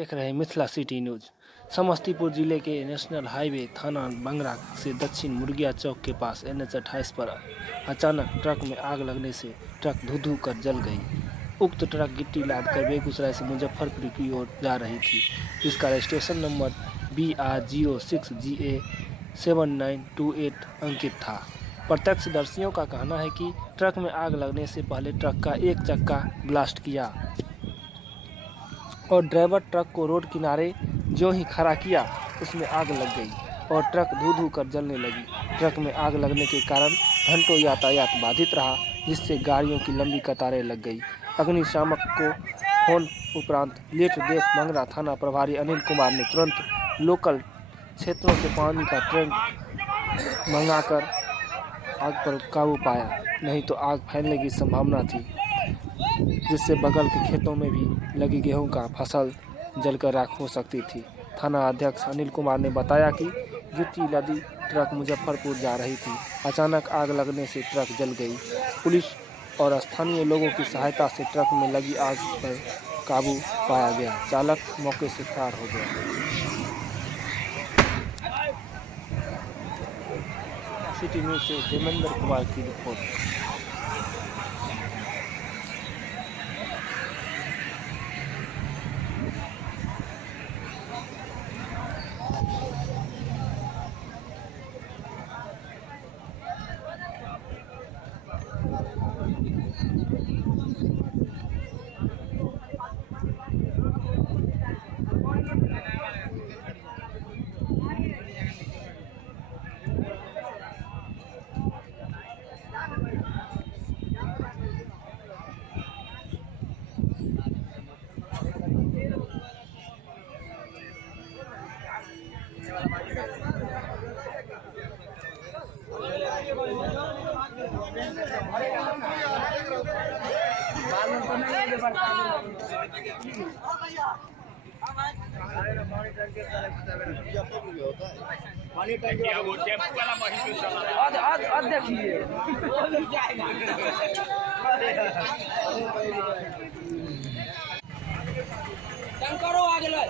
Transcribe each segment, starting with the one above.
देख रहे हैं मिथिला सिटी न्यूज। समस्तीपुर जिले के नेशनल हाईवे थाना बंगरा से दक्षिण मुर्गिया चौक के पास NH 28 पर अचानक ट्रक में आग लगने से ट्रक धू कर जल गई। उक्त ट्रक गिट्टी लाद कर बेगूसराय से मुजफ्फरपुर की ओर जा रही थी, जिसका रजिस्ट्रेशन नंबर BR06GA 7928 अंकित था। प्रत्यक्षदर्शियों का कहना है कि ट्रक में आग लगने से पहले ट्रक का एक चक्का ब्लास्ट किया और ड्राइवर ट्रक को रोड किनारे जो ही खड़ा किया उसमें आग लग गई और ट्रक धू कर जलने लगी। ट्रक में आग लगने के कारण घंटों यातायात बाधित रहा, जिससे गाड़ियों की लंबी कतारें लग गई। अग्निशामक को फोन उपरांत लेट देख बंगरा थाना प्रभारी अनिल कुमार ने तुरंत लोकल क्षेत्रों से पानी का टैंक मंगाकर आग पर काबू पाया, नहीं तो आग फैलने की संभावना थी, जिससे बगल के खेतों में भी लगी गेहूं का फसल जलकर राख हो सकती थी। थाना अध्यक्ष अनिल कुमार ने बताया कि गिट्टी लदी ट्रक मुजफ्फरपुर जा रही थी। अचानक आग लगने से ट्रक जल गई। पुलिस और स्थानीय लोगों की सहायता से ट्रक में लगी आग पर काबू पाया गया। चालक मौके से फरार हो गया। सिटी न्यूज से देवेंद्र कुमार की रिपोर्ट। टंकरो आ गेलै।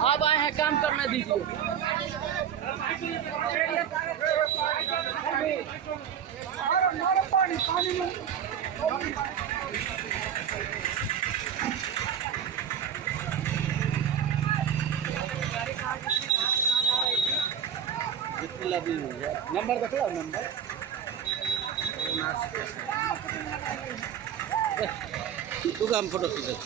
आप आए हैं काम करने दीजिए। नंबर देखो, नंबर तू काम फोटो खींच।